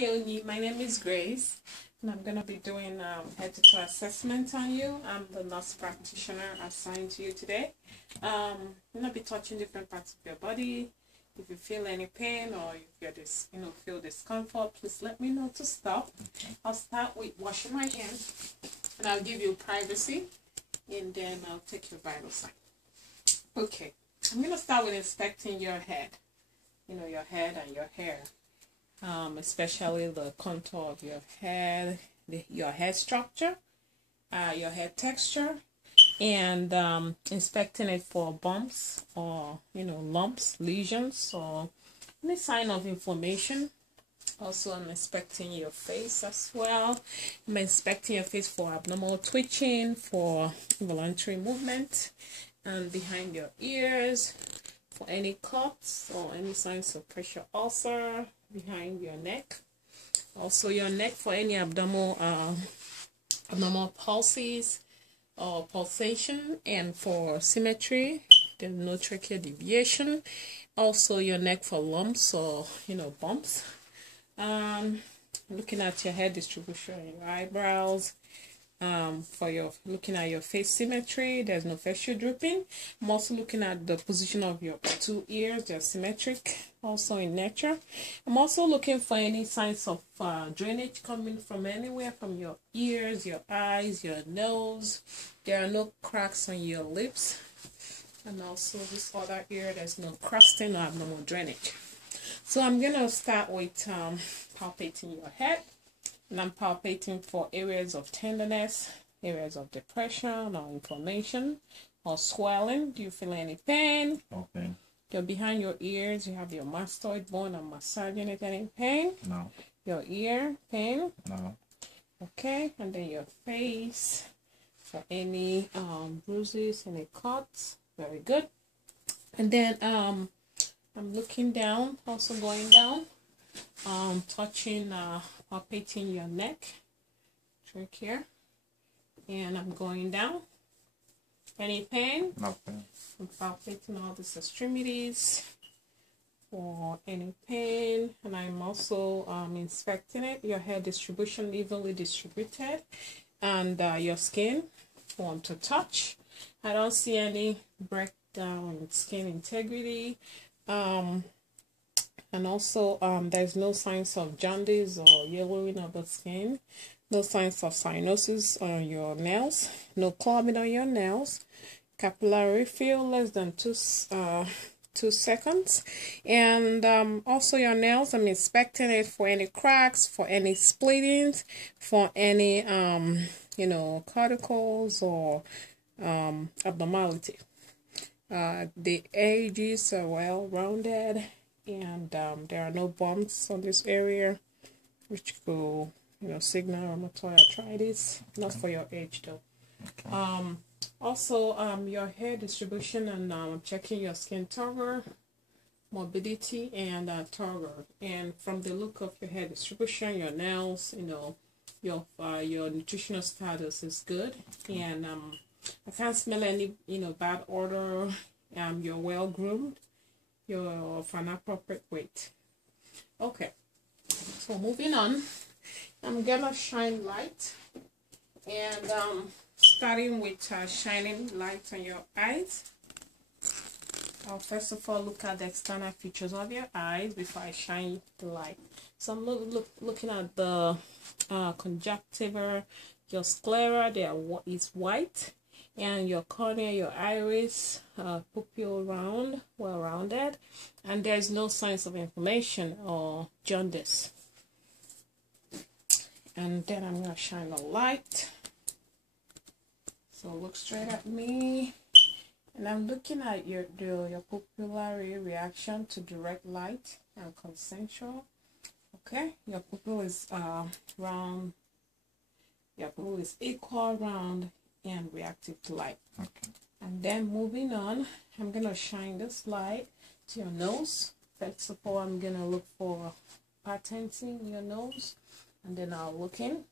Hi Oni, my name is Grace and I'm going to be doing head-to-toe assessment on you. I'm the nurse practitioner assigned to you today. I'm going to be touching different parts of your body. If you feel any pain or if you're feel discomfort, please let me know to stop. I'll start with washing my hands and I'll give you privacy and then I'll take your vital sign. Okay, I'm going to start with inspecting your head. Your head and your hair. Especially the contour of your head, your head structure, your head texture, and inspecting it for bumps or lumps, lesions, or any sign of inflammation. Also, I'm inspecting your face as well. I'm inspecting your face for abnormal twitching, for involuntary movement, and behind your ears for any cuts or any signs of pressure ulcer behind your neck. Also your neck for any abnormal pulses or pulsation, and for symmetry there's no tracheal deviation. Also your neck for lumps or bumps. Looking at your hair distribution, your eyebrows. Looking at your face symmetry, there's no facial drooping. I'm also looking at the position of your two ears, they're symmetric also in nature. I'm also looking for any signs of drainage coming from anywhere, from your ears, your eyes, your nose. There are no cracks on your lips, and also this other ear, there's no crusting or abnormal drainage. So I'm gonna start with palpating your head. And I'm palpating for areas of tenderness, areas of depression or inflammation or swelling. Do you feel any pain? Okay. You're behind your ears, you have your mastoid bone. I'm massaging it. Any pain? No. Your ear, pain? No. Okay. And then your face for any bruises, any cuts. Very good. And then I'm looking down, also going down. Touching, palpating your neck, right here, and I'm going down. Any pain? No pain. I'm palpating all these extremities for any pain, and I'm also inspecting it. Your hair distribution evenly distributed, and your skin form to touch. I don't see any breakdown in skin integrity. And also, there's no signs of jaundice or yellowing of the skin, no signs of cyanosis on your nails, no clubbing on your nails, capillary fill less than 2 seconds, and also your nails, I'm inspecting it for any cracks, for any splittings, for any cuticles or abnormality. The edges are well rounded. And there are no bumps on this area, which could, signal rheumatoid arthritis. Not for your age, though. Okay. Also, your hair distribution, and I'm checking your skin turgor, mobility, and turgor. And from the look of your hair distribution, your nails, your nutritional status is good. And I can't smell any, bad odor. You're well groomed. You're of an appropriate weight. Okay, so moving on, I'm gonna shine light, and starting with shining light on your eyes. I'll first of all look at the external features of your eyes before I shine the light. So I'm looking at the conjunctiva, your sclera, is white. And your cornea, your iris, pupil round, well rounded, and there's no signs of inflammation or jaundice. And then I'm gonna shine a light. So look straight at me, and I'm looking at your pupillary reaction to direct light and consensual. Okay, your pupil is round. Your pupil is equal, round, and reactive to light. Okay. And then moving on, I'm gonna shine this light to your nose. First of all, I'm gonna look for patterns in your nose, and then I'll look in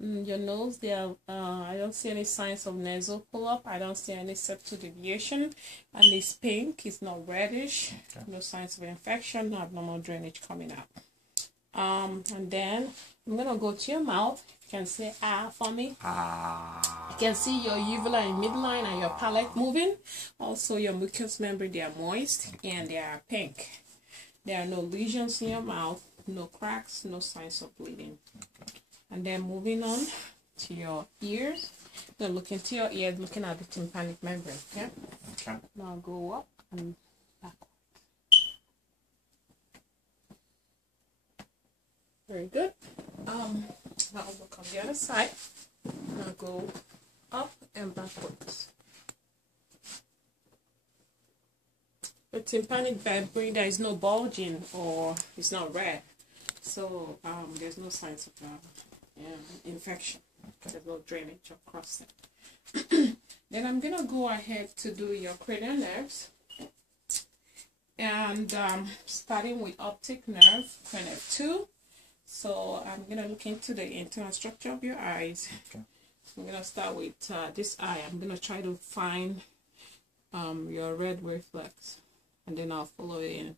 your nose. I don't see any signs of nasal pull-up. I don't see any septal deviation, and it's pink. It's not reddish. Okay. No signs of infection. No abnormal drainage coming out. And then I'm gonna go to your mouth. You can say ah for me. Ah. You can see your uvula and midline and your palate moving. Also, your mucous membrane, they are moist and they are pink. There are no lesions in your mouth, no cracks, no signs of bleeding. And then moving on to your ears. Then look into your ears, looking at the tympanic membrane. Okay. Okay. Now go up and backward. Very good. Now look on the other side. Now go up and backwards. The tympanic membrane, there is no bulging or it's not red, so there's no signs of infection. Okay. There's no drainage across it. Then I'm gonna go ahead to do your cranial nerves, and starting with optic nerve, cranial 2. So I'm gonna look into the internal structure of your eyes. Okay. I'm gonna start with this eye. I'm gonna try to find your red reflex, and then I'll follow it in.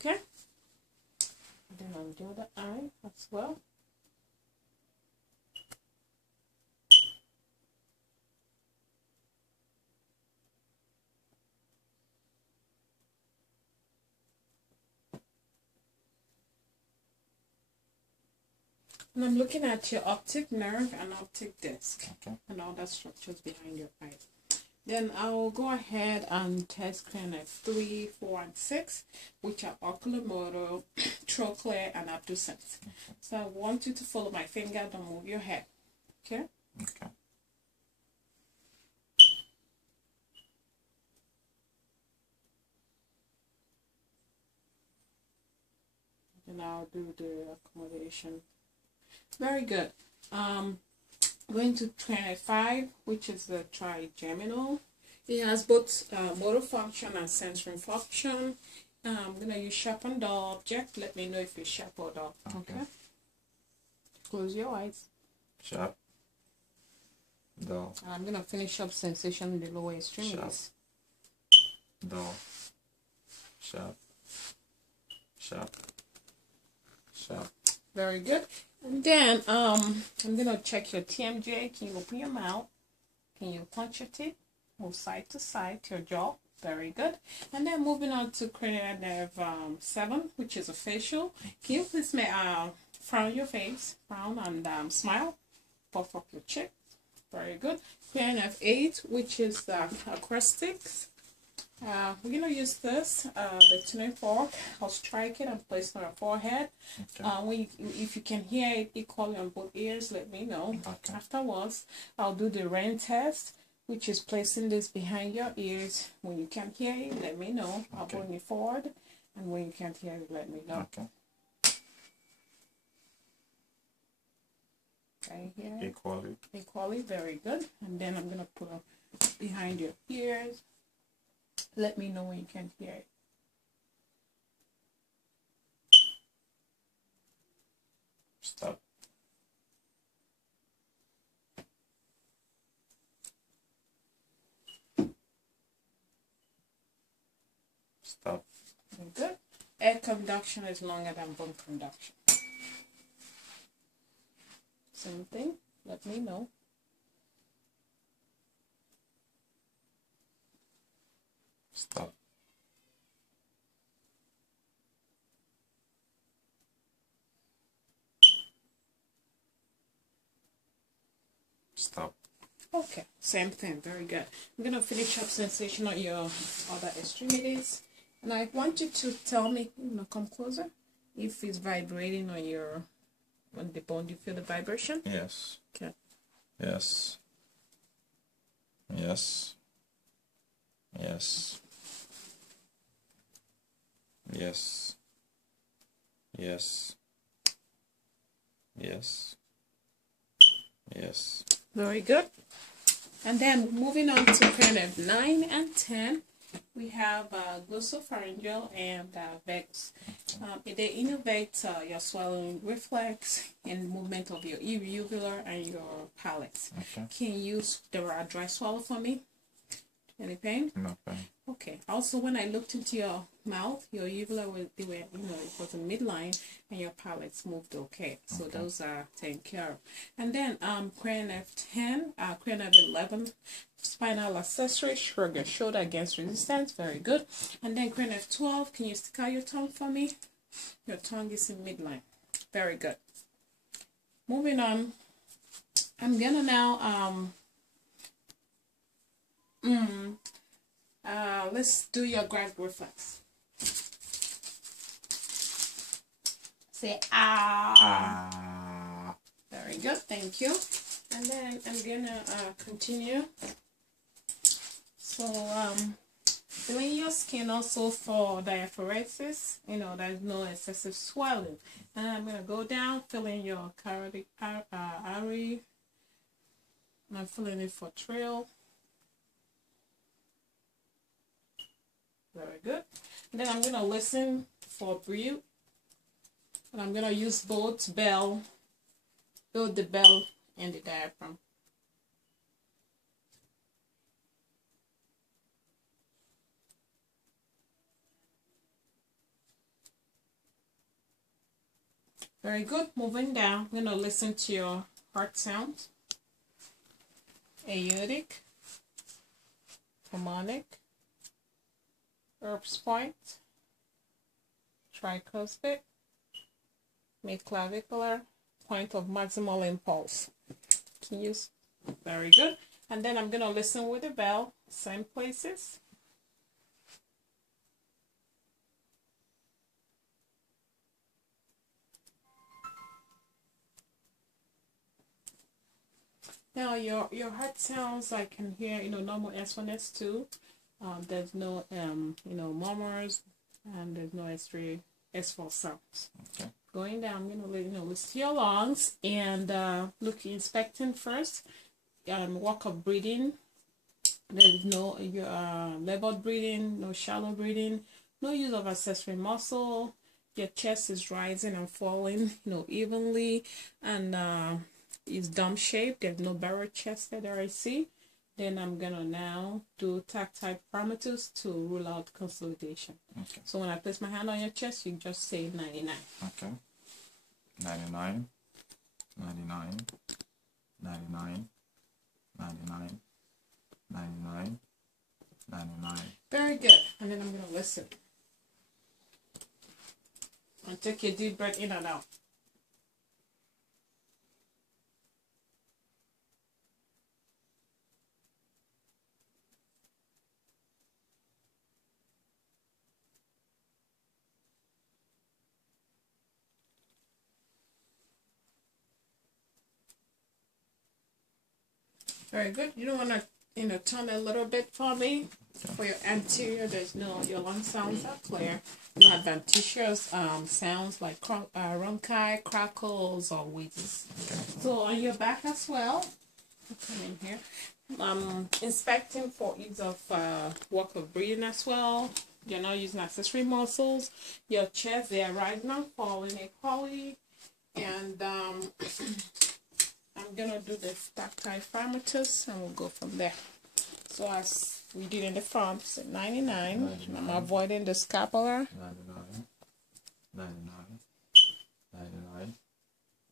Okay. And then on the other eye as well. And I'm looking at your optic nerve and optic disc, okay, and all the structures behind your eyes. Then I'll go ahead and test cranial 3, 4, and 6, which are oculomotor, trochlear, and abducens. Okay. So I want you to follow my finger, don't move your head. Okay? Okay. And I'll do the accommodation. Very good. Going to cranial 5, which is the trigeminal. It has both motor function and sensory function. I'm going to use sharp and dull object. Let me know if it's sharp or dull. Okay. Close your eyes. Sharp. Dull. I'm going to finish up sensation in the lower extremities. Sharp. Dull. Sharp. Sharp. Sharp. Very good. And then I'm gonna check your TMJ. Can you open your mouth? Can you clench your teeth? Move side to side to your jaw. Very good. And then moving on to cranial nerve 7, which is a facial. Can you please frown your face, frown and smile, puff up your cheek. Very good. Cranial nerve 8, which is the acoustics. We're going to use this, the tuning fork. I'll strike it and place it on your forehead. Okay. If you can hear it equally on both ears, let me know. Okay. Afterwards, I'll do the rain test, which is placing this behind your ears. When you can't hear it, let me know. I'll bring it forward. And when you can't hear it, let me know. Okay. Can you hear it? Equally. Equally, very good. And then I'm going to put it behind your ears. Let me know when you can't hear it. Stop. Stop. Very good. Air conduction is longer than bone conduction. Same thing. Let me know. Stop. Stop. Okay, same thing. Very good. I'm going to finish up sensation on your other extremities. And I want you to tell me, come closer, if it's vibrating on the bone. Do you feel the vibration? Yes. Okay. Yes. Yes. Yes. Yes. Yes. Yes. Yes. Very good. And then moving on to cranial 9 and 10, We have glossopharyngeal and vagus. They innovate your swallowing reflex and movement of your uvula and your palate. Okay. Can you use the dry swallow for me? Any pain? No pain. Okay. Also, when I looked into your mouth, your uvula was, it was a midline, and your palates moved okay. So those are taken care of. And then cranial nerve 10, cranial nerve 11, spinal accessory, shrug your shoulder against resistance. Very good. And then cranial nerve 12, can you stick out your tongue for me? Your tongue is in midline. Very good. Moving on, I'm gonna now let's do your grasp reflex. Say ah. Very good, thank you. And then I'm gonna continue. So feeling your skin also for diaphoresis, there's no excessive swelling. And I'm gonna go down, feeling your carotid artery. And I'm feeling it for trail. Very good. And then I'm going to listen for breathe. And I'm going to use both the bell and the diaphragm. Very good. Moving down, I'm going to listen to your heart sound. Aortic, harmonic, Erb's point, tricuspid, mid-clavicular, point of maximal impulse. Can you use? Very good. And then I'm going to listen with the bell, same places. Now your heart sounds, I can hear, normal S1, S2. There's no, murmurs, and there's no S3, S4 sounds. Okay. Going down, I'm going to listen to your lungs and inspecting first. Walk of breathing. There's no labored breathing, no shallow breathing, no use of accessory muscle. Your chest is rising and falling, evenly, and is dome shaped. There's no barrel chest that I see. Then I'm gonna now do tactile fremitus to rule out consolidation. Okay. So when I place my hand on your chest, you just say 99. Okay. 99, 99, 99, 99, 99, 99. Very good. And then I'm gonna listen. And take a deep breath in and out. Very good. You don't want to, turn a little bit for me. For your anterior, your lung sounds are clear. No adventitious sounds like ronchi, crackles, or wheezes. So on your back as well, come in here. Inspecting for ease of walk of breathing as well. You're not using accessory muscles. Your chest, they are rising and falling equally. And I'm gonna do the tactile fremitus, and we'll go from there. So as we did in the front, so 99. I'm avoiding the scapula. 99, 99, 99,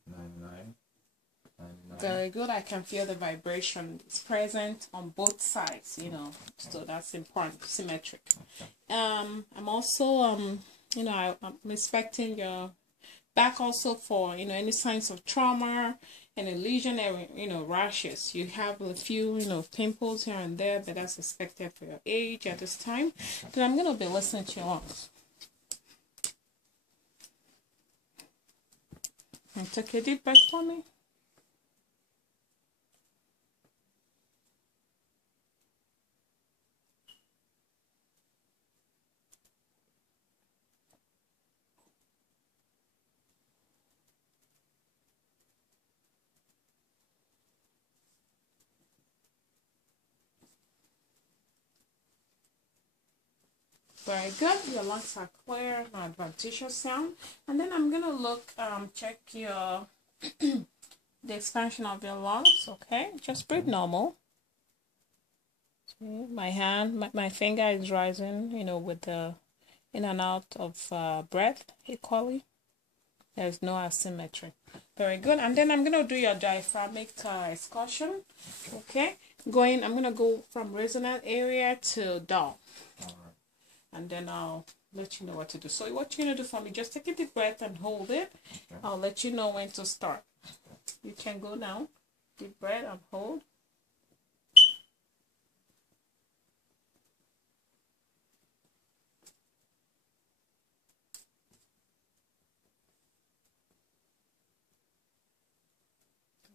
99, 99. Very good. I can feel the vibration. It's present on both sides, so that's important, symmetric. I'm also, I'm inspecting your back also for, any signs of trauma and a lesion, rashes. You have a few, pimples here and there, but that's expected for your age at this time. Then I'm going to be listening to your lungs. And take a deep breath for me. Very good. Your lungs are clear, no adventitious sound. And then I'm gonna look, check your the expansion of your lungs. Okay, just breathe normal. See, my hand, my finger is rising, you know, with the in and out of breath equally. There's no asymmetry. Very good. And then I'm gonna do your diaphragmatic excursion. Okay, I'm gonna go from resonant area to dull. And then I'll let you know what to do. So what you're gonna do for me, just take a deep breath and hold it. Okay. I'll let you know when to start. You can go now. Deep breath and hold.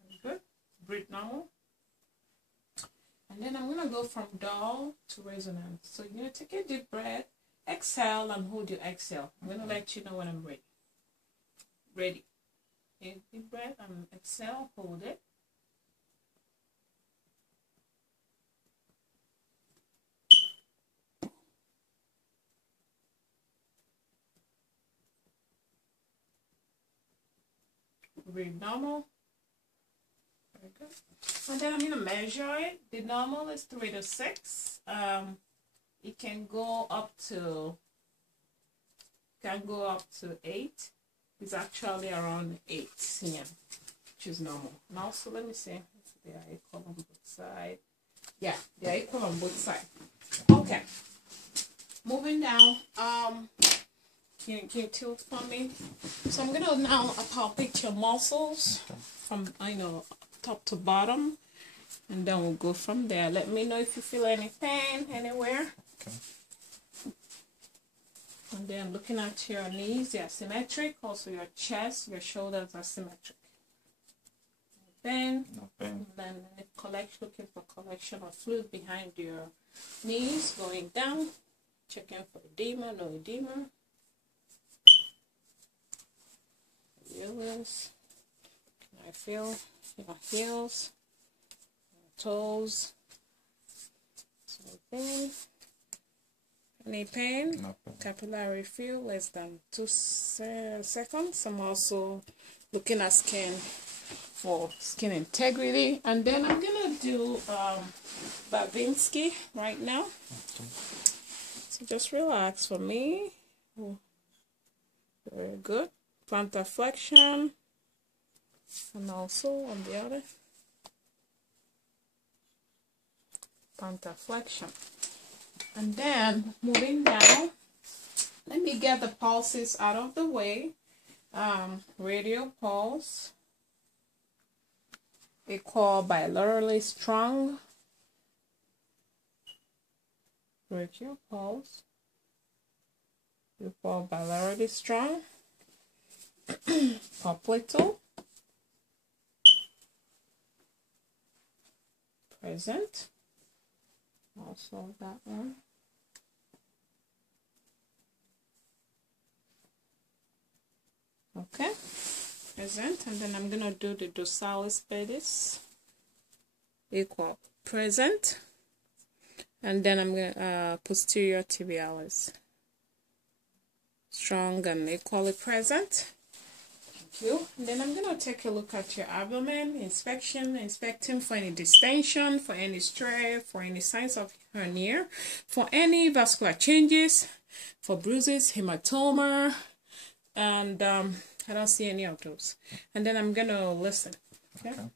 Very good. Breathe normal. And then I'm gonna go from dull to resonant. So you're gonna take a deep breath, exhale, and hold your exhale. I'm gonna let you know when I'm ready. Ready. A deep breath and exhale, hold it. Breathe normal. Very good. And then I'm gonna measure it. The normal is 3 to 6. It can go up to 8. It's actually around 8 here, which is normal. And also, let me see if they are equal on both sides. Yeah, they are equal on both sides. Okay. Moving down. Can you tilt for me? So I'm gonna now palpate your muscles from top to bottom, and then we'll go from there. Let me know if you feel any pain anywhere. Okay. And then looking at your knees, they are symmetric. Also your chest, your shoulders are symmetric. No pain. No pain. And then looking for collection of fluid behind your knees, going down, checking for edema, no edema. Heels. Can I feel your heels, your toes? Anything? Any pain? Nothing. Capillary feel less than 2 seconds. I'm also looking at skin for skin integrity, and then I'm gonna do Babinski right now. Okay. So just relax for me. Very good. Plantar flexion, and also on the other plantar flexion. And then moving down, let me get the pulses out of the way. Radial pulse, equal bilaterally strong. Brachial pulse, equal bilaterally strong. Popliteal, present, also that one. Okay, present, and then I'm gonna do the dorsalis pedis, equal present, and then I'm gonna posterior tibialis, strong and equally present. You. And then I'm going to take a look at your abdomen inspection, inspecting for any distension, for any stray, for any signs of hernia, for any vascular changes, for bruises, hematoma, and I don't see any of those. And then I'm going to listen. Okay? Okay.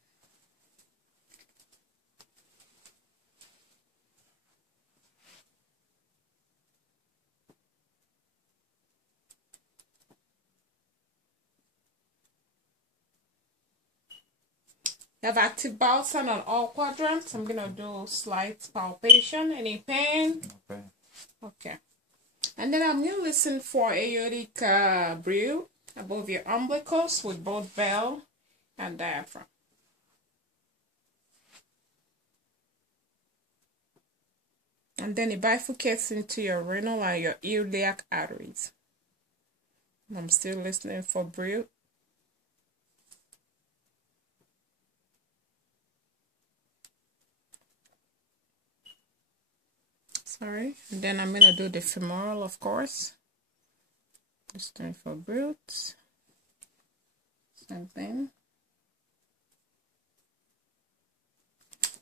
You have active bowel sound on all quadrants. I'm going to do slight palpation. Any pain? No pain. Okay. And then I'm going to listen for aortic breath above your umbilicus with both bell and diaphragm. And then it bifurcates into your renal and your iliac arteries. I'm still listening for breath. Sorry. And then I'm gonna do the femoral, of course. Just doing for glutes. Same thing.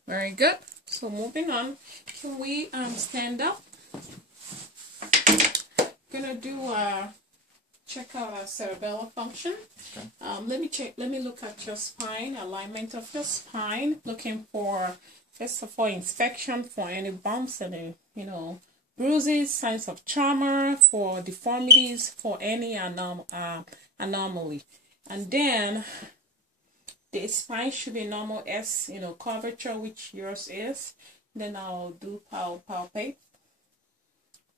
Very good. So moving on, can we stand up? Gonna do check out our cerebellar function. Okay. Let me look at your spine, alignment of your spine, looking for first of all inspection for any bumps and bruises, signs of trauma, for deformities, for any anomaly. And then the spine should be normal S, curvature, which yours is. Then I'll do palpate,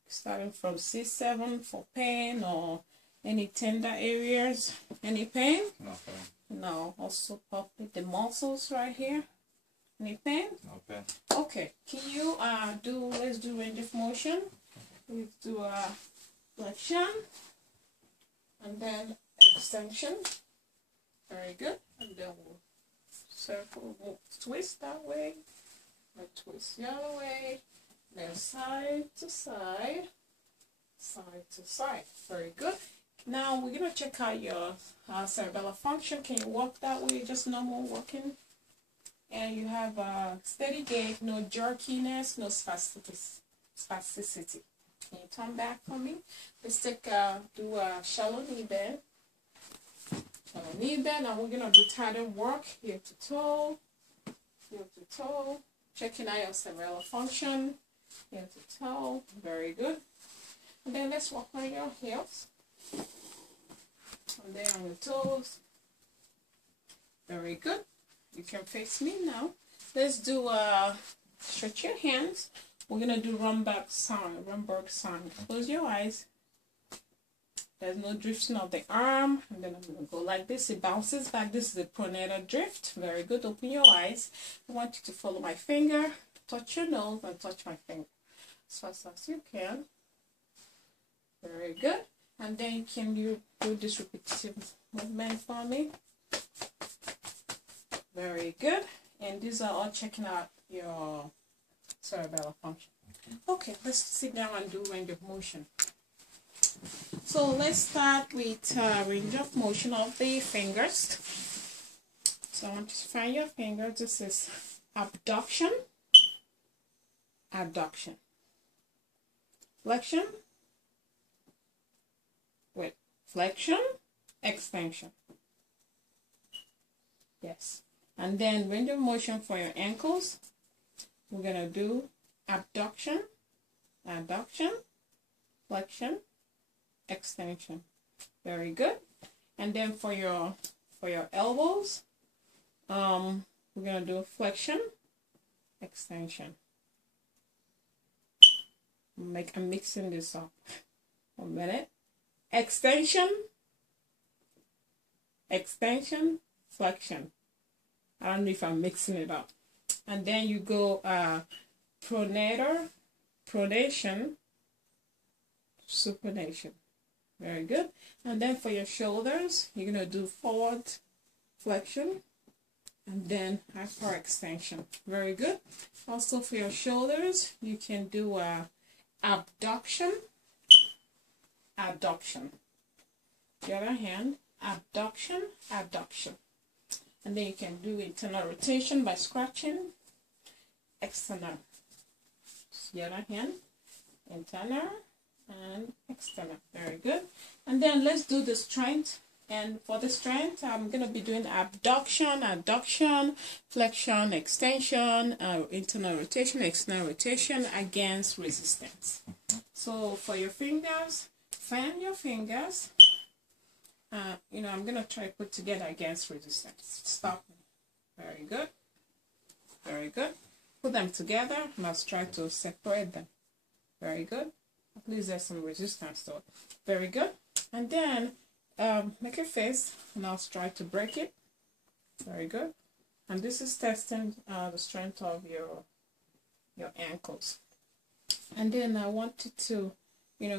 starting from C7 for pain or any tender areas. Any pain? No pain. No. Also palpate the muscles right here. Any pain? No pain. Okay. Can you let's do range of motion. Let's do flexion and then extension. Very good. And then we'll circle, we'll twist that way, and twist the other way, then side to side, side to side. Very good. Now we're gonna check out your cerebellar function. Can you walk that way? Just normal walking, and you have a steady gait, no jerkiness, no spasticity. Can you turn back for me? Let's do a shallow knee bend. Shallow knee bend, and we're gonna do tighter work, heel to toe, checking out your cerebellar function, heel to toe. Very good. And then let's walk on your heels. And then on your toes. Very good. You can face me now. Let's do stretch your hands. We're gonna do Romberg sign. Close your eyes. There's no drifting of the arm. And then I'm gonna go like this. It bounces back. This is the pronator drift. Very good. Open your eyes. I want you to follow my finger. Touch your nose and touch my finger as fast as you can. Very good. And then can you do this repetitive movement for me? Very good. And these are all checking out your cerebellar function. Okay, let's sit down and do range of motion. So let's start with range of motion of the fingers. So I want you to find your finger. This is abduction, adduction, flexion, with flexion, extension. Yes. And then range of motion for your ankles. We're going to do abduction, adduction, flexion, extension. Very good. And then for your elbows, we're going to do flexion, extension. I'm mixing this up. 1 minute. Extension, extension, flexion. I don't know if I'm mixing it up. And then you go pronator, pronation, supination. Very good. And then for your shoulders, you're going to do forward flexion and then hyper extension. Very good. Also for your shoulders, you can do abduction, adduction. The other hand, abduction, adduction. And then you can do internal rotation by scratching, external. The other hand, internal and external. Very good. And then let's do the strength. And for the strength, I'm going to be doing abduction, adduction, flexion, extension, internal rotation, external rotation against resistance. So for your fingers, fan your fingers. I'm going to try to put together against resistance. Stop. Very good. Very good. Put them together. Let's try to separate them. Very good. At least there's some resistance to it. Very good. And then make a face and I'll try to break it. Very good. And this is testing the strength of your ankles. And then I want you to,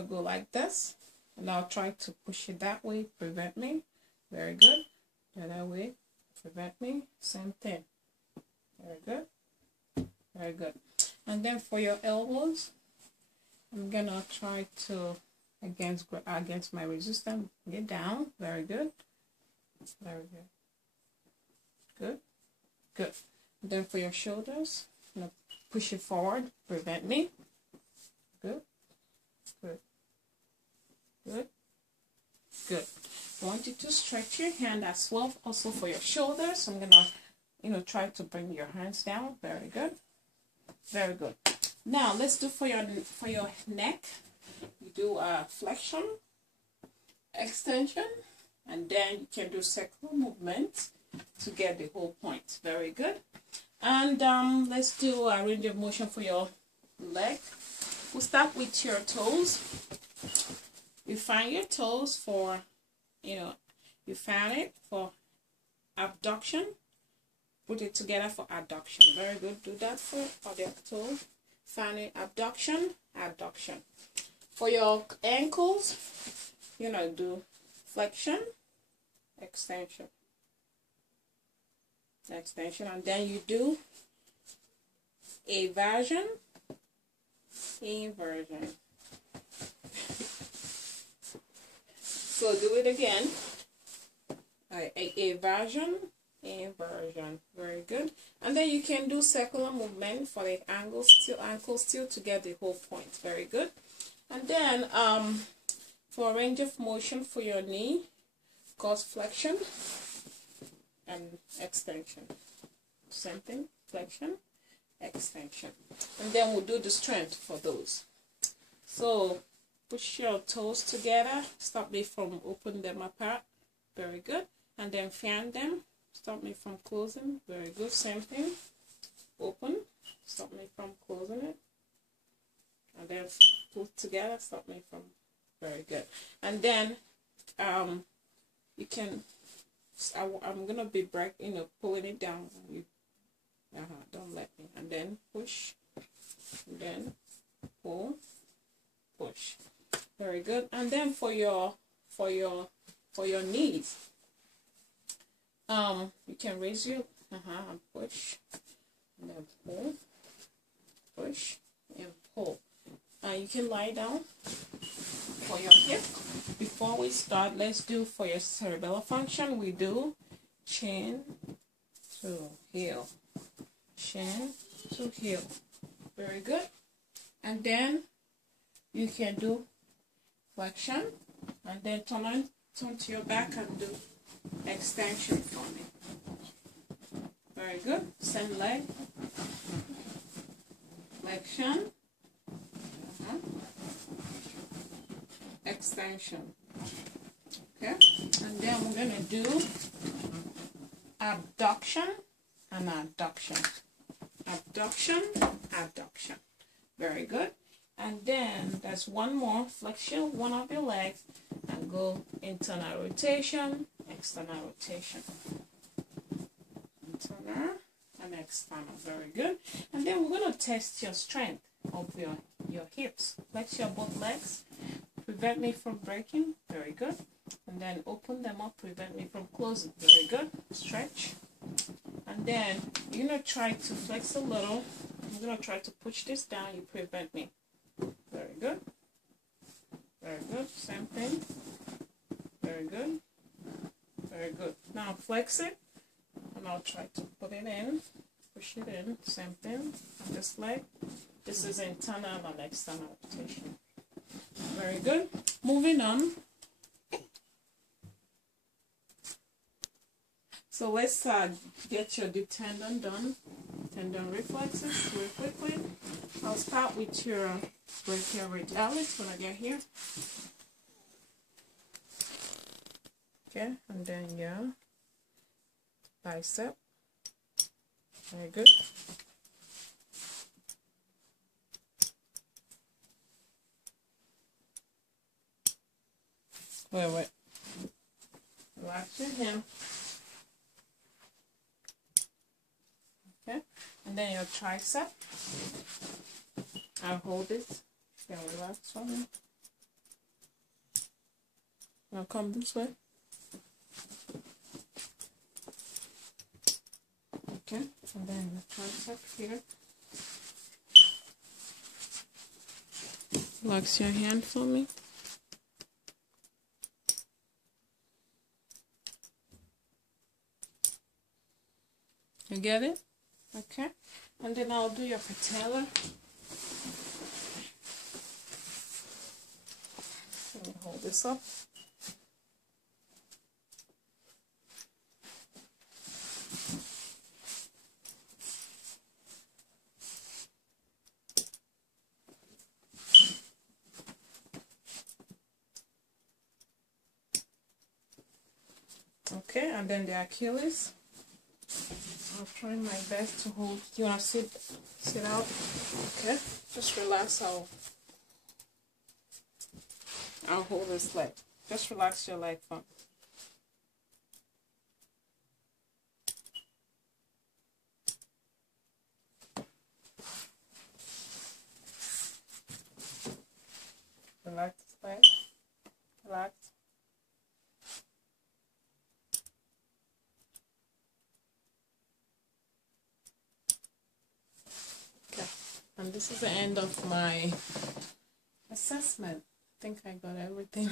go like this. And I'll try to push it that way, prevent me. Very good. That way, prevent me. Same thing. Very good. Very good. And then for your elbows, I'm gonna try to against my resistance. Get down. Very good. Very good. Good. Good. And then for your shoulders, I'm gonna push it forward. Prevent me. Good. Good. Good. Good. I want you to stretch your hand as well, also for your shoulders. So I'm gonna, try to bring your hands down. Very good. Very good. Now let's do for your neck. You do a flexion, extension, and then you can do circular movement to get the whole point. Very good. And let's do a range of motion for your leg. We'll start with your toes. You find your toes for, you found it for abduction. Put it together for adduction. Very good. Do that for the toes. Find it, abduction, adduction. For your ankles, do flexion, extension, and then you do eversion, inversion. So do it again. Eversion, inversion. Very good. And then you can do circular movement for the ankle still to get the whole point. Very good. And then for range of motion for your knee, cause flexion and extension. Same thing, flexion, extension. And then we'll do the strength for those. So push your toes together. Stop me from opening them apart. Very good. And then fan them. Stop me from closing. Very good. Same thing. Open. Stop me from closing it. And then put together. Stop me from. Very good. And then you can. I'm gonna be pulling it down. Don't let me. And then push. And then pull. Push. Very good. And then for your knees, you can raise your and push, and then pull, push, and pull. You can lie down for your hip. Before we start, let's do for your cerebellar function. We do chin to heel, chin to heel. Very good. And then you can do flexion, and then turn to your back and do extension for me. Very good. Same leg. Flexion. Extension. Okay. And then we're going to do abduction and adduction. Abduction, adduction. Very good. And then there's one more. Flexion one of your legs and go internal rotation, external rotation. Internal and external. Very good. And then we're going to test your strength of your hips. Flex your both legs. Prevent me from breaking. Very good. And then open them up. Prevent me from closing. Very good. Stretch. And then you're going to try to flex a little. I'm going to try to push this down. You prevent me. Very good. Very good. Same thing. Very good. Very good. Now flex it. And I'll try to put it in. Push it in. Same thing. On this leg. This is internal and external rotation. Very good. Moving on. So let's get your deep tendon done. Tendon reflexes real quickly. I'll start with your brachial radialis when I get here. Okay, and then your bicep. Very good. Wait. Relax your hand. Okay, and then your tricep. I'll hold it. You can relax for me. Now come this way. Okay, and then the tricep here. Relax your hand for me. You get it? Okay. And then I'll do your patella. Let me hold this up. Okay, and then the Achilles. I'm trying my best to hold. You want to sit out? Okay, just relax. I'll hold this leg. Just relax your leg for me. Relax this leg. Relax. Okay, and this is the end of my assessment. I think I got everything.